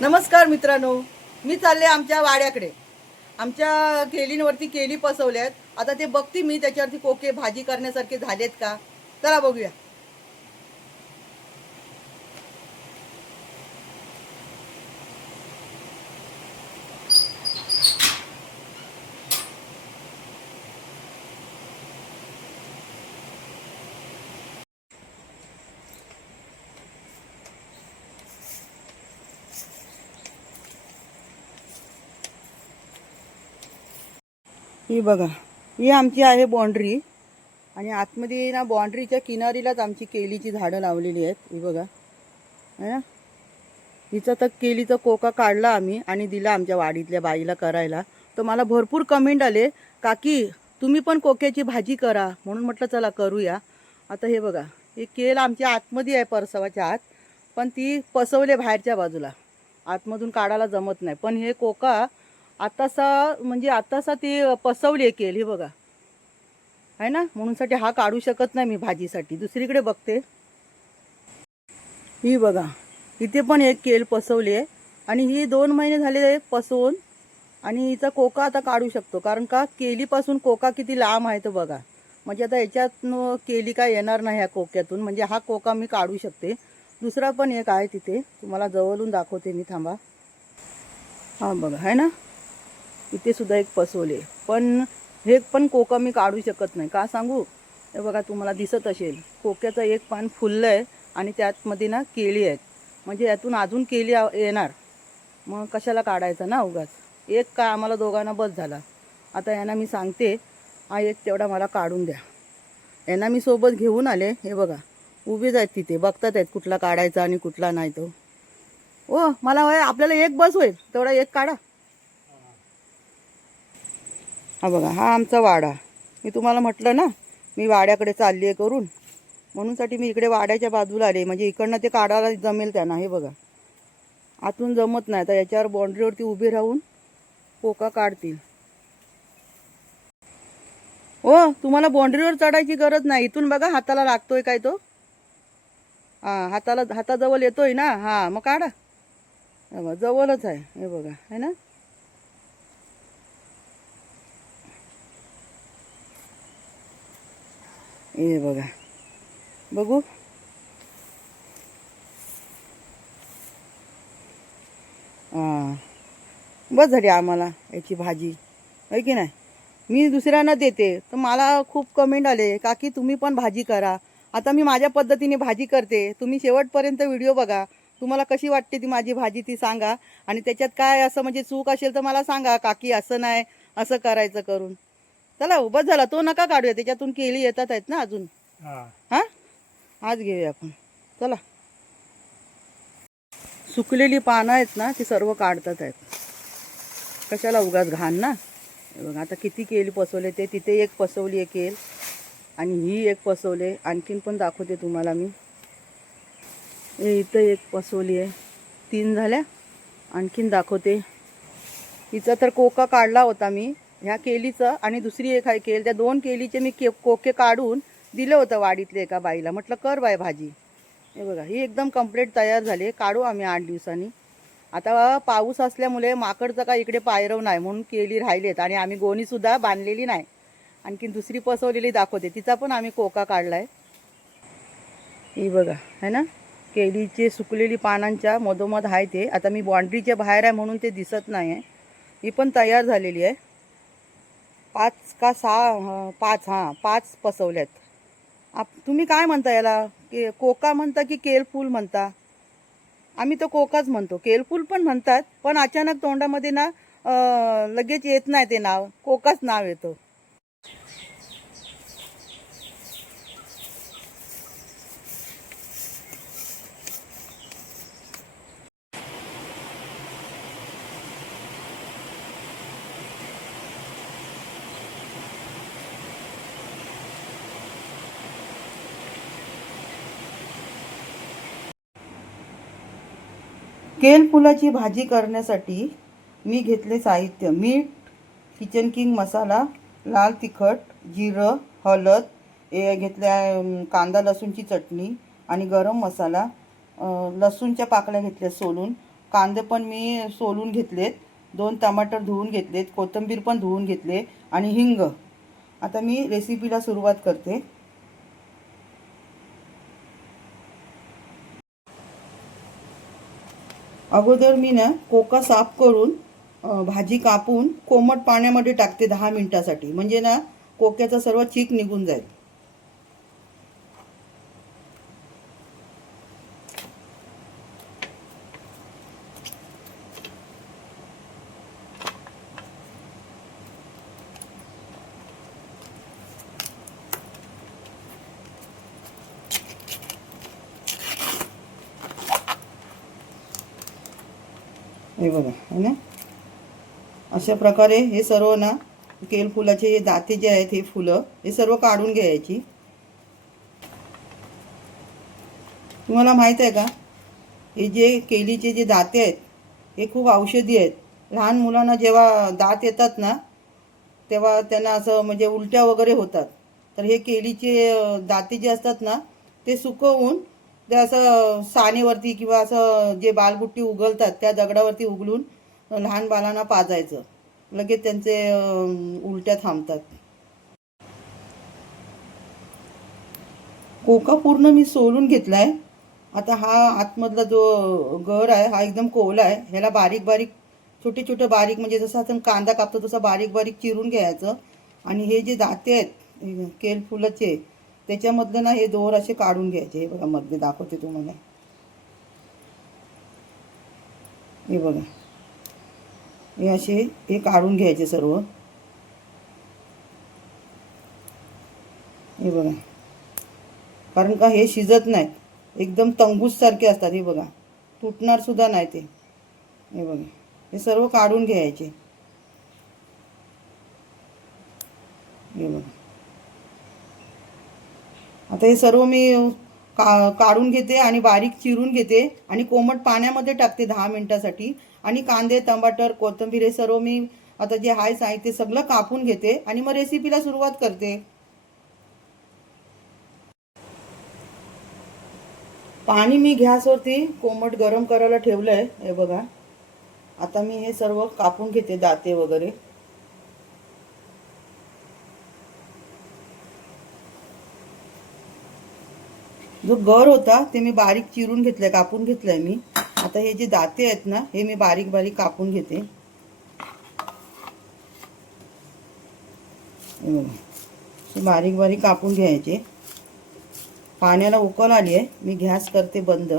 नमस्कार मित्रांनो. मी चालले आमच्या वाड्याकडे. आमच्या केलींवरती केली पसवल्यात. आता ते बघते मी त्याच्यावरती कोके भाजी करण्यासारखे झालेत का? चला बघूया. ही बघा. ही आमची आहे बाँड्री आणि आतमध्ये ना बाँड्रीच्या किनारीलाच आमची केलीची झाडं लावलेली आहेत. ही बघा. है ना? हिचा तर केलीचा कोका काढला आम्ही आणि दिला आमच्या वाडीतल्या बाईला करायला. तर मला भरपूर कमेंट आले. काकी तुम्ही पण कोक्याची भाजी करा. म्हणून म्हटलं चला करूया. आता हे बघा. हे केल आमच्या आतमध्ये आहे परसवाच्या आत. पण ती पसवले बाहेरच्या बाजूला. आतमधून काढायला जमत नाही. पण हे कोका आतासा म्हणजे आतासा ती पसवली केल हे बघा. आहे ना? म्हणूनसाठी हा काढू शकत नाही मी भाजीसाठी. दुसरीकडे बघते. ही बघा. इथे पण एक केल पसवली आहे. आणि ही दोन महिने झाले पसवून. आणि हिचा कोका आता काढू शकतो. कारण का केलीपासून कोका किती लांब आहे तर बघा. म्हणजे आता याच्यातनं केली काय येणार नाही ह्या कोक्यातून. म्हणजे हा कोका मी काढू शकते. दुसरा पण एक आहे तिथे. तुम्हाला जवळून दाखवते मी थांबा. हा बघा. आहे ना? इथे सुद्धा एक फसवले. पण हे पण कोका मी काढू शकत नाही. का सांगू? हे बघा तुम्हाला दिसत असेल. कोक्याचं एक पान फुललं आहे आणि त्यातमध्ये ना केळी आहेत. म्हणजे यातून अजून केळी येणार. मग कशाला काढायचं ना उगाच? एक का आम्हाला दोघांना बस झाला. आता यांना मी सांगते हा एक तेवढा मला काढून द्या. यांना मी सोबत घेऊन आले. हे बघा उभेच आहेत तिथे बघतात आहेत कुठला काढायचा आणि कुठला नाही तो. ओ मला होय आपल्याला एक बस होईल. तेवढा एक काढा. हा बघा हा आमचा वाडा. मी तुम्हाला म्हटलं ना मी वाड्याकडे चालली आहे करून म्हणूनसाठी मी इकडे वाड्याच्या बाजूला आले. म्हणजे इकडनं ते काढायला जमेल त्यांना हे बघा. आतून जमत नाही. तर याच्यावर बाउंड्रीवरती उभे राहून पोका काढतील. हो तुम्हाला बाउंड्रीवर चढायची गरज नाही. इथून बघा हाताला लागतोय काय तो? हां हाताला हाताजवळ येतोय ना? हां मग काढा. जवळच आहे. हे बघा है ना? हे बघा. बघू. हां. बस झाली आम्हाला याची भाजी. आहे की नाही? मी दुसऱ्यांना देते. तर मला खूप कमेंट आले काकी तुम्ही पण भाजी करा. आता मी माझ्या पद्धतीने भाजी करते. तुम्ही शेवटपर्यंत व्हिडिओ बघा. तुम्हाला कशी वाटते ती माझी भाजी ती सांगा. आणि त्याच्यात काय असं म्हणजे चूक असेल तर मला सांगा. काकी असं नाही. असं करायचं करून. चला बस झाला. तो नका काढूया. त्याच्यातून केळी येतात आहेत ना अजून. हा. हां? आज घेऊया आपण. चला. सुकलेली पानं आहेत ना ती सर्व काढतात आहेत. कशाला उगाच घाण ना? बघा आता किती केली पसवले ते. तिथे एक पसवली आहे केल आणि ही एक पसवले. आणखीन पण दाखवते तुम्हाला मी. इथं एक पसवली आहे. तीन झाल्या. आणखीन दाखवते. हिचा तर कोका काढला होता मी. ह्या केलीचं आणि दुसरी एक आहे केल त्या दोन केलीचे मी के कोके काढून दिलं होतं वाडीतले एका बाईला. म्हटलं कर बाय भाजी. हे बघा ही एकदम कंप्लीट तयार झाली. आहे काढू आम्ही आठ दिवसांनी. आता पाऊस असल्यामुळे माकडचं काय इकडे पायरव नाही म्हणून केली राहिलेत. आणि आम्ही गोणीसुद्धा बांधलेली नाही. आणखीन दुसरी पसवलेली दाखवते. तिचा पण आम्ही कोका काढला आहे ही बघा है ना? केळीचे सुकलेली पानांच्या मधोमध आहे ते. आता मी बाँड्रीच्या बाहेर आहे म्हणून ते दिसत नाही आहे ही पण तयार झालेली आहे. पाच का सहा पाच हां पाच पसवल्यात. आप तुम्ही काय म्हणता याला? के कोका म्हणता की केलफूल म्हणता? आम्ही तो कोकाच म्हणतो. केलफूल पण म्हणतात पण अचानक तोंडामध्ये ना लगेच येत नाही ते नाव. कोकाच नाव येतं. केलफुलाची भाजी करण्यासाठी मी घेतले साहित्य. मीठ किचन किंग मसाला लाल तिखट जिरं हळद हे घेतल्या कांदा लसूणची चटणी आणि गरम मसाला लसूणच्या पाकळ्या घेतल्या सोलून. कांदे पण मी सोलून घेतलेत. दोन टमाटर धुवून घेतलेत. कोथिंबीर पण धुवून घेतले आणि हिंग. आता मी रेसिपीला सुरुवात करते. अगोदर मी ना कोका साफ करून भाजी कापून कोमट पाण्यामध्ये टाकते दहा मिनटासाठी. म्हणजे ना कोक्याचा सर्व चीक निघून जाईल. हे बघा है ना? अशा प्रकारे हे सर्व ना केलफुलाचे हे दाते जे आहेत हे फुलं हे सर्व काढून घ्यायची. तुम्हाला माहीत आहे का? हे जे केलीचे जे दाते आहेत हे खूप औषधी आहेत. लहान मुलांना जेव्हा दात येतात ना तेव्हा त्यांना असं म्हणजे उलट्या वगैरे होतात. तर हे केलीचे दाते जे असतात ना ते सुकवून ते असं सानेवरती किंवा असं जे बालबुट्टी उगलतात त्या दगडावरती उगलून लहान बालांना पाजायचं. लगेच त्यांचे उलट्या थांबतात. कोका पूर्ण मी सोलून घेतलाय. आता हा आतमधला जो गर आहे हा एकदम कोवला आहे. ह्याला बारीक बारीक छोटे छोटे बारीक म्हणजे जसं आपण कांदा कापतो तसं बारीक बारीक चिरून घ्यायचं. आणि हे जे दाते आहेत केलफुलाचे त्याच्यामधलं ना हे दोर असे काढून घ्यायचे. हे बघा मधले दाखवते तुम्हाला. हे बघा. हे असे हे काढून घ्यायचे सर्व. हे बघा. कारण का हे शिजत नाही एकदम तंगूससारखे असतात हे बघा. तुटणार सुद्धा नाही ते. हे बघा. हे सर्व काढून घ्यायचे हे बघा आता हे सर्व मी का काढून घेते आणि बारीक चिरून घेते आणि कोमट पाण्यामध्ये टाकते दहा मिनटासाठी. आणि कांदे टमाटर कोथिंबीर हे सर्व मी आता जे आहे साहित्य सगळं कापून घेते आणि मग रेसिपीला सुरुवात करते. पाणी मी गॅसवरती कोमट गरम करायला ठेवलं आहे हे बघा. आता मी हे सर्व कापून घेते दाते वगैरे. जो गर होता ते मी बारीक चिरून घेतलंय कापून घेतलंय मी. आता हे जे दाते आहेत ना हे मी बारीक बारीक कापून घेते. बारीक बारीक कापून घ्यायचे. पाण्याला उकल आली आहे मी गॅस करते बंद.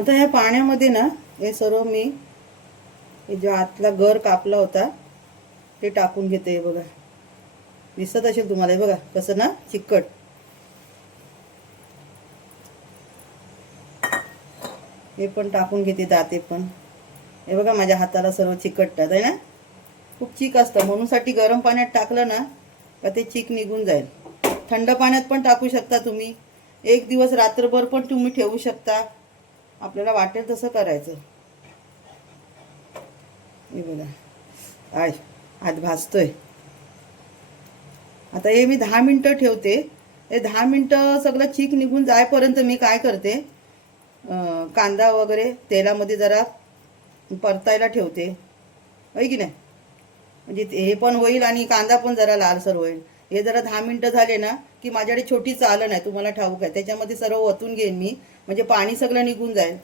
आता ह्या पाण्यामध्ये ना हे सर्व मी जो आतला घर कापला होता ते टाकून घेते हे बघा. दिसत असेल तुम्हाला हे बघा कसं ना चिकट. हे पण टाकून घेते दाते पण. हे बघा माझ्या हाताला सर्व चिकटतात आहे ना? खूप चीक असतं. म्हणूनसाठी गरम पाण्यात टाकलं ना का ते चीक निघून जाईल. थंड पाण्यात पण टाकू शकता तुम्ही. एक दिवस रात्रभर पण तुम्ही ठेवू शकता. आपल्याला वाटेल तसं करायचं. बघा. आय आज भाजतोय आता हे मी दहा मिनटं ठेवते. हे दहा मिनटं सगळं चीक निघून जायपर्यंत मी काय करते? कांदा वगैरे तेलामध्ये जरा परतायला ठेवते. होय की नाही? म्हणजे हे पण होईल आणि कांदा पण जरा लालसर होईल. हे जरा दहा मिनटं झाले ना की माझ्याकडे छोटी चालन आहे तुम्हाला ठाऊक आहे. त्याच्यामध्ये सर्व ओतून घेईन मी. म्हणजे पाणी सगळं निघून जाईल.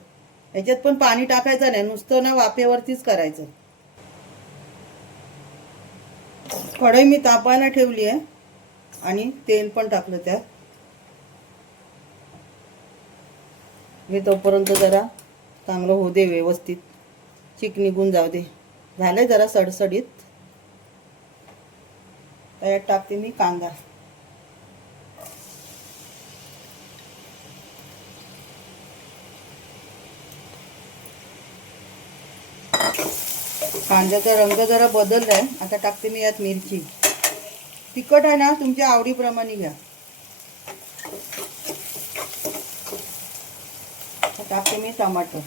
ह्याच्यात पण पाणी टाकायचं नाही नुसतं ना वाफेवरतीच करायचं. कढई मी तापायला ठेवली आहे आणि तेल पण टाकलं त्यात. मी तोपर्यंत जरा चांगलं होऊ दे व्यवस्थित. चिक निघून जाऊ दे. झालं जरा सडसडीत. त्यात टाकते मी कांदा. कांद्याचा रंग जरा बदललाय आता टाकते मी यात मिरची. तिखट आहे ना तुमच्या आवडीप्रमाणे घ्या. टाकते मी टमाटर.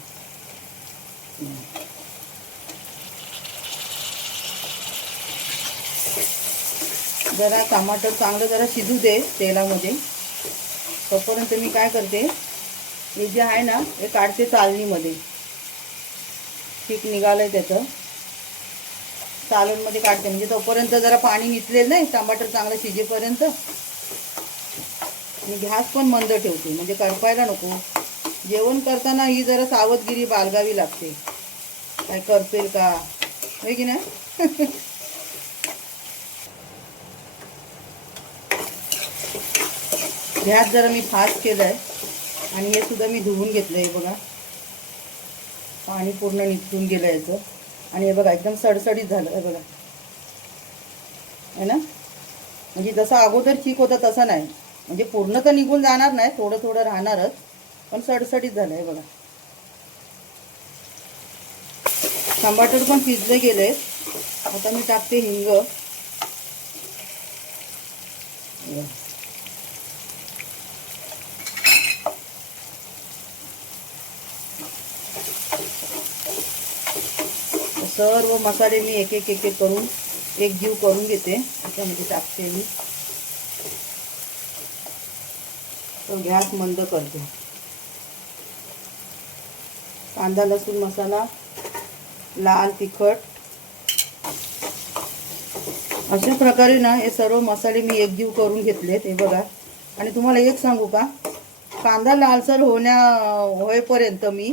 जरा टमाटर चांगलं जरा शिजू दे तेलामध्ये. तोपर्यंत मी काय करते हे जे आहे ना हे काढते चालणीमध्ये. पीक निघालंय त्याचं. चालणमध्ये काढते. म्हणजे तोपर्यंत जरा पाणी निचलेलं नाही टमाटर चांगलं शिजेपर्यंत. आणि गॅस पण मंद ठेवते म्हणजे करपायला नको. जेवण करताना ही जरा सावधगिरी बाळगावी लागते. काय करपेल का? होय की नाही? गॅस जरा मी फास्ट केलं आहे आणि हे सुद्धा मी धुवून घेतलं आहे बघा. पाणी पूर्ण निघून गेलं याचं. आणि हे बघा एकदम सडसडीत झालं आहे बघा. आहे ना? म्हणजे जसं अगोदर चीक होता तसं नाही. म्हणजे पूर्ण तर निघून जाणार नाही थोडं थोडं राहणारच पण सडसडीत झालं आहे बघा. टमाटर पण पिजले गेले. आता मी टाकते हिंग. सर्व मसाले मी एक एक एक एक करून एक जीव करून घेते. त्याच्यामध्ये टाकते मी. तो गॅस मंद करते. कांदा लसूण मसाला लाल तिखट. अशा प्रकारे ना हे सर्व मसाले मी एकजीव करून घेतलेत हे बघा. आणि तुम्हाला एक सांगू का? कांदा लालसर होण्या होईपर्यंत मी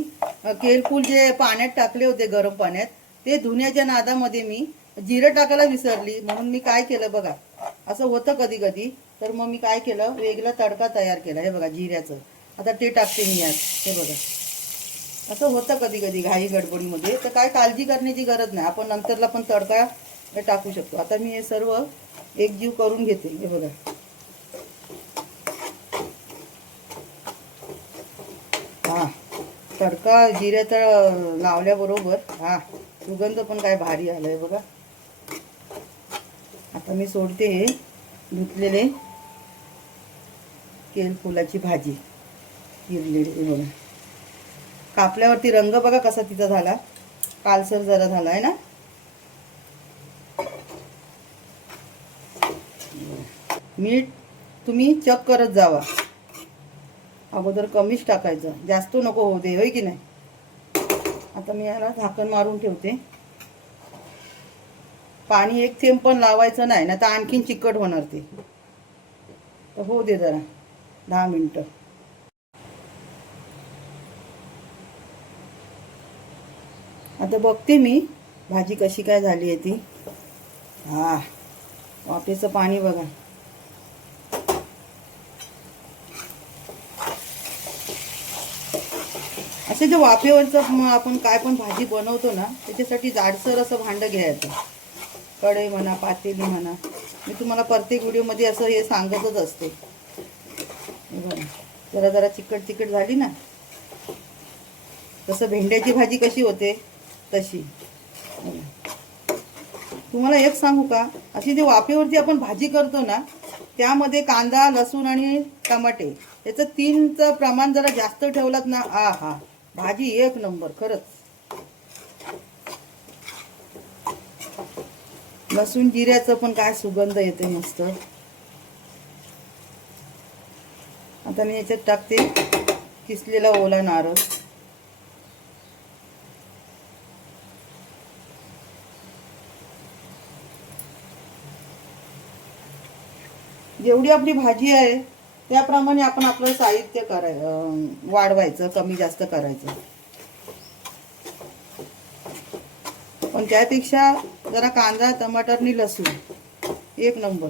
केलफूल जे पाण्यात टाकले होते गरम पाण्यात ते धुण्याच्या नादामध्ये मी जिरं टाकायला विसरली म्हणून मी काय केलं बघा. असं होतं कधी कधी तर मग मी काय केलं? वेगळा तडका तयार केला. हे बघा जिऱ्याचं. आता ते टाकते मी यात. हे बघा. असं होतं कधी कधी घाई गडबडीमध्ये. तर काय काळजी करण्याची गरज नाही. आपण नंतरला पण तडका हे टाकू शकतो. आता मी हे सर्व एकजीव करून घेते. हे बघा. हा. तडका जिऱ्याचा लावल्याबरोबर हा. सुगंध पण काय भारी आलाय बघा. आता मी सोडते हे धुतलेले केलफुलाची भाजी किरलेली बघा कापल्यावरती रंग बघा कसा तिचा झाला. कालसर जरा झाला आहे ना? मीठ तुम्ही चक करत जावा. अगोदर कमीच टाकायचं. जास्त नको होऊ दे होय की नाही? आता मी याला झाकण मारून ठेवते. पाणी एक थेंब पण लावायचं नाही ना तर आणखीन चिकट होणार ते. तर हो दे जरा दहा मिनटं. आता बघते मी भाजी कशी काय झाली आहे ती. हा वाफेचं पाणी बघा. असे जे वाफेवरचं मग आपण काय पण भाजी बनवतो ना त्याच्यासाठी जाडसर असं भांडं घ्यायचं. कढई म्हणा पातेली म्हणा. मी तुम्हाला प्रत्येक व्हिडिओमध्ये असं हे सांगतच असते. जरा जरा चिकट चिकट झाली ना. तसं भेंड्याची भाजी कशी होते तशी. तुम्हाला एक सांगू का? अशी जे वाफेवरती आपण भाजी करतो ना त्यामध्ये कांदा लसूण आणि टमाटे याचं तीनचं प्रमाण जरा जास्त ठेवलात ना आ हा. भाजी एक नंबर खरंच. लसूण जिऱ्याचं पण काय सुगंध येते मस्त. आता मी याच्यात टाकते किसलेला ओला नारळ. जेवढी आपली भाजी आहे त्याप्रमाणे आपण आपलं साहित्य कराय वाढवायचं कमी जास्त करायचं. पण त्यापेक्षा जरा कांदा टमाटरनी लसूण एक नंबर.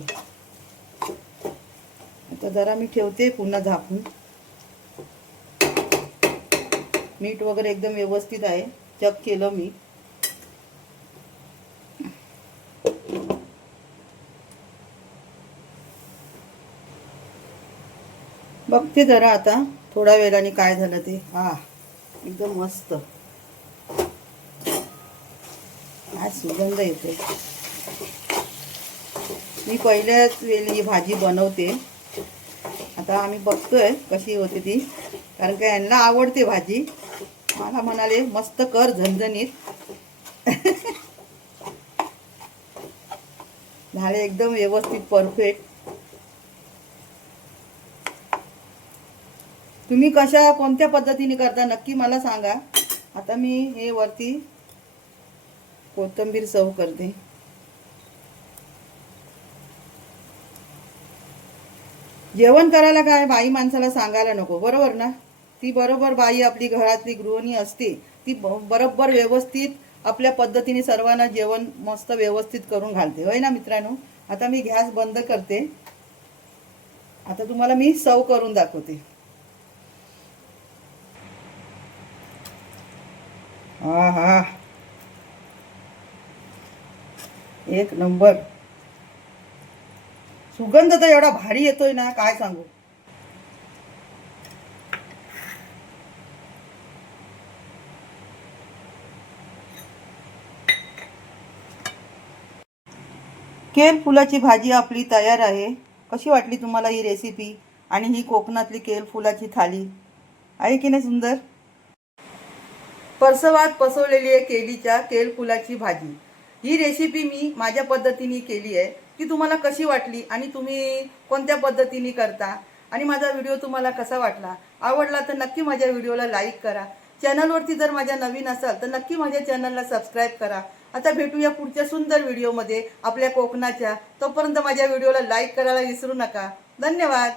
आता जरा मी ठेवते पुन्हा झाकून. मीठ वगैरे एकदम व्यवस्थित आहे. चक केलं मी. बघते जरा आता थोड्या वेळाने काय झालं ते. हा एकदम मस्त. हा सुगंध येते मी पहिल्याच वेळी ही भाजी बनवते. आता आता आम्ही बघतोय कशी होते ती. कारण का यांना आवडते भाजी. मला म्हणाले मस्त कर झणझणीत. झाले एकदम व्यवस्थित परफेक्ट तुम्ही कशा कोणत्या पद्धतीने करता नक्की मला सांगा. आता मी हे वरती कोथिंबीर सर्व करते. जेवण करायला काय बाई माणसाला सांगायला नको बरोबर ना? ती बरोबर बाई आपली घरातली गृहिणी असते ती बरोबर व्यवस्थित आपल्या पद्धतीने सर्वांना जेवण मस्त व्यवस्थित करून घालते. होय ना मित्रांनो? आता मी गॅस बंद करते. आता तुम्हाला मी सव करून दाखवते. हा हा. एक नंबर. सुगंध तर एवढा भारी येतोय ना काय सांगू? केल फुलाची भाजी आपली तयार आहे. कशी वाटली तुम्हाला ही रेसिपी आणि ही कोकणातली केल फुलाची थाली. आहे की नाही सुंदर? परसवात पसवलेली आहे केलीच्या केळफुलाची भाजी. ही रेसिपी मी माझ्या पद्धतीने केली आहे ती तुम्हाला कशी वाटली आणि तुम्ही कोणत्या पद्धतीने करता आणि माझा व्हिडिओ तुम्हाला कसा वाटला? आवडला तर नक्की माझ्या व्हिडिओला लाईक करा. चॅनलवरती जर माझ्या नवीन असाल तर नक्की माझ्या चॅनलला सबस्क्राईब करा. आता भेटूया पुढच्या सुंदर व्हिडिओमध्ये आपल्या कोकणाच्या. तोपर्यंत माझ्या व्हिडिओला लाईक करायला विसरू नका. धन्यवाद.